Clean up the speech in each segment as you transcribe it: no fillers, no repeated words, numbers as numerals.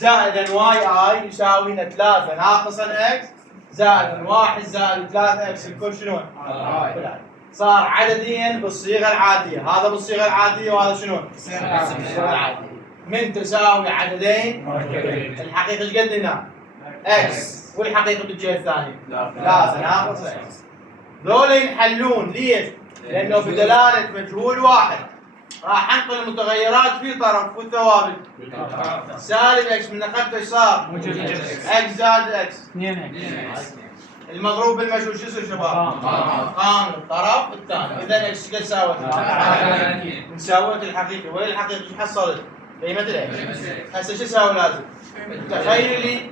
زائدا واي اي يساوي 3 ناقصا اكس زائد 1 زائد 3 اكس الكل شنو؟ صار عدديا بالصيغه العاديه، هذا بالصيغه العاديه وهذا شنو؟ بالصيغه العاديه. من تساوي عددين الحقيقه ايش قد هنا؟ اكس والحقيقه بالجهه الثانيه 3 ناقص اكس. ذولا ينحلون ليش؟ لانه بدلاله مجهول واحد راح انقل المتغيرات في طرف والثوابت سالب اكس من نقبته ايش صار؟ اكس زائد اكس 2 اكس المضروب بالمجهول شو يصير شباب؟ قام الطرف الثاني. اذا اكس قد ساوت؟ مساوية الحقيقة. وين الحقيقة ايش حصلت؟ قيمة الاكس. هسه شو اسوي لازم؟ تخيلي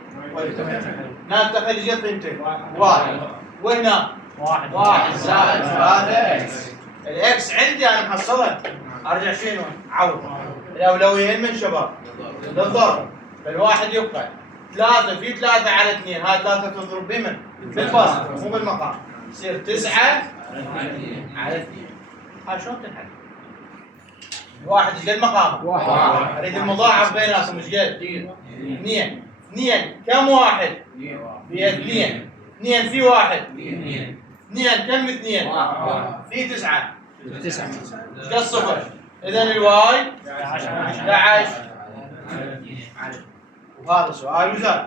نتخيل ايش قد قيمتين؟ 1 وهنا 1 زائد 3 اكس. الاكس عندي انا محصلها ارجع شنو؟ عوض. الاولويين من شباب؟ للضرب. فالواحد يبقى 3 في 3 على 2. هاي 3 تضرب بمن؟ بالبسط مو بالمقام. يصير 9 على 2. هاي شلون تنحل؟ الواحد ايش قد مقامه؟ 1. اريد المضاعف بيناتهم ايش قد؟ 2. 2 كم واحد؟ في 2. 2 في 1 2 كم 2 في 9 ايش قد صفر؟ اذا الواي 11. وهذا سؤال يزال.